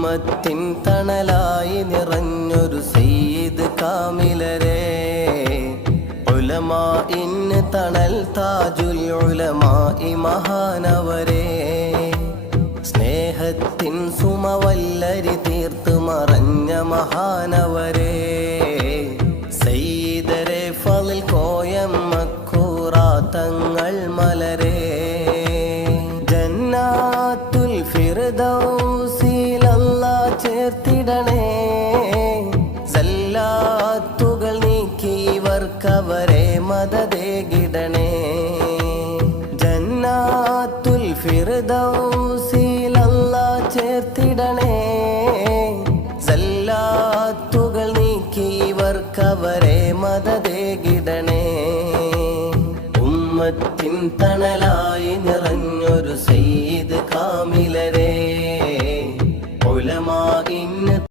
ഉമ്മത്തിൻ തണലായി നിറഞ്ഞൊരു സയ്യിദ് കാമിലരെ, ഉലമാഇന് തണൽ താജുൽ ഉലമായി മഹാനവരെ, സ്നേഹത്തിൻ സുമവല്ലരി തീർത്ത് മറഞ്ഞ മഹാനവരെ, സയ്യിദരെ ഫളിൽ കോയം മക്കൂറാത്തങ്ങൾ മലരെ, ജന്നാത്തുൽ ഫിർദൗസിൽ അല്ലാഹ് ചേർത്തിടണേ, സല്ലാത്തുകൾ നീക്കി ഇവർക്കവരെ മദദേകിടണേ, ജന്നാത്തുൽ ഫിർദൗസിൽ അല്ലാഹ് ചേർത്തിടണേ, സല്ലാത്തുകൾ നീക്കി ഇവർക്കവരെ മദദേകിടണേ. ഉമ്മത്തിൻ തണലായി നിറഞ്ഞൊരു സയ്യിദ് കാമിലരെ, ഉലമാഇന്